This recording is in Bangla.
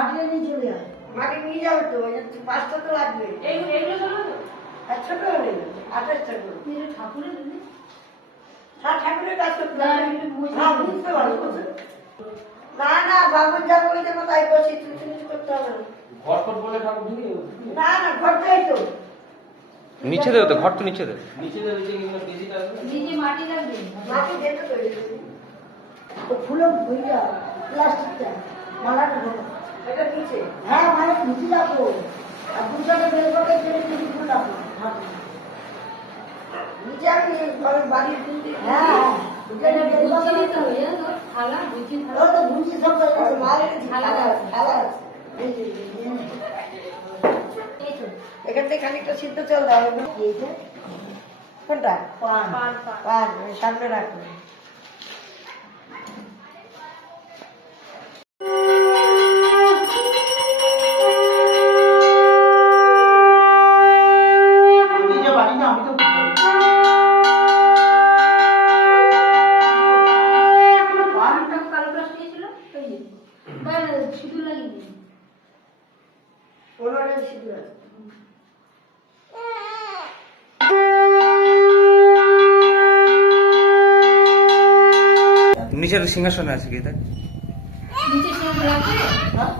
মাটিটা নিয়ে চলে যায়। মাটি নিয়ে যাবে তো, ওই 5টা তো লাগবে। এইগুলো ছোট তো? ছোট হলে 28টা করে। ঠাকুরের ঠাকুরের কাজ করতে হবে। হ্যাঁ, বুঝতে পারবো। না না, বাবুর যা বলে যেন তাই বসি, কিছু করতে হবে না। ঘট বলে ঠাকুর ঢুকে না না, ঘরটাই তো নিচে দেবে তো, ঘর তো নিচে দেবে। নিচে কিন্তু বেশিটা আসবে। নিচে মাটি লাগবে। মাটি যেতে তো ও ফুলো ভুইটা প্লাস্টিকটা মালাটা ঢোকা এটা নিচে। হ্যাঁ, মানে নিচে রাখো। আর দুটাকে বের করে ছেড়ে নিচে ফুল রাখো। নিচে আমি ঘরের বাড়ির ফুলটি। হ্যাঁ, দুটাকে বের করে নিতে হবে, জানো তো? থালা, গুছি থালা। ও তো ঘুষি সব করে মালের থালা থালা আছে। এই যে এই তো। এখান থেকে খানিকটা সিদ্ধ চাল দাও। কি এটা? কোনটা? পান। পান। পান সামনে রাখো। পানটা কালো প্লাস্টিক ছিল, ওই যে। বাইরে সিঁদুর লাগিয়ে দিই। ওনারে সিদ্ধ আছে। নিচের সিংহাসনে আছে কি দেখ। নিচে সিঁদুর লাগবে? হ্যাঁ?